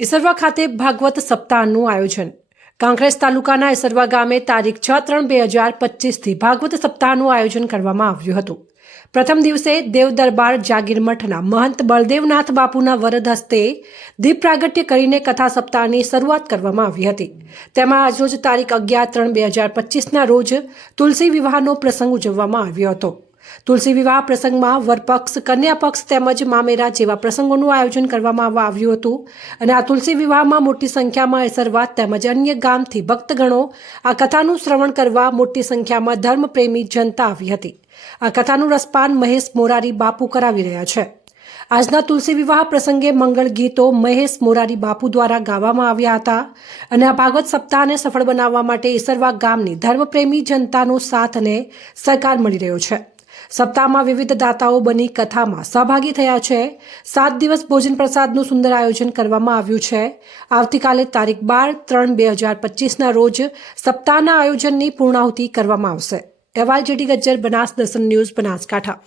ઈસરવા ખાતે ભાગવત સપ્તાહનું આયોજન. કાંકરેજ તાલુકાના ઈસરવા ગામે તારીખ 6/3/2025થી ભાગવત સપ્તાહનું આયોજન કરવામાં આવ્યું હતું. પ્રથમ દિવસે દેવ દરબાર જાગીર મઠના મહંત બળદેવનાથ બાપુના વરદ હસ્તે દીપ પ્રાગટ્ય કરીને કથા સપ્તાહની શરૂઆત કરવામાં આવી હતી. તેમાં આજરોજ તારીખ 11/3/2025ના રોજ તુલસી વિવાહનો પ્રસંગ ઉજવવામાં આવ્યો હતો. તુલસી વિવાહ પ્રસંગમાં વરપક્ષ, કન્યા પક્ષ તેમજ મામેરા જેવા પ્રસંગોનું આયોજન કરવામાં આવ્યું હતું અને આ તુલસી વિવાહમાં મોટી સંખ્યામાં ઈસરવા તેમજ અન્ય ગામથી ભક્તગણો આ કથાનું શ્રવણ કરવા મોટી સંખ્યામાં ધર્મપ્રેમી જનતા આવી હતી. આ કથાનું રસપાન મહેશ મોરારી બાપુ કરાવી રહ્યા છે. આજના તુલસી વિવાહ પ્રસંગે મંગળ ગીતો મહેશ મોરારી બાપુ દ્વારા ગાવામાં આવ્યા હતા અને આ ભાગવત સપ્તાહને સફળ બનાવવા માટે ઈસરવા ગામની ધર્મપ્રેમી જનતાનો સાથ અને સહકાર મળી રહ્યો છે. સપ્તાહમાં વિવિધ દાતાઓ બની કથામાં સહભાગી થયા છે. 7 દિવસ ભોજન પ્રસાદનું સુંદર આયોજન કરવામાં આવ્યું છે. આવતીકાલે તારીખ 12/3/2025ના રોજ સપ્તાહના આયોજનની પૂર્ણાહુતિ કરવામાં આવશે. અહેવાલ જેડી ગજ્જર, બનાસ દર્શન ન્યૂઝ, બનાસકાંઠા.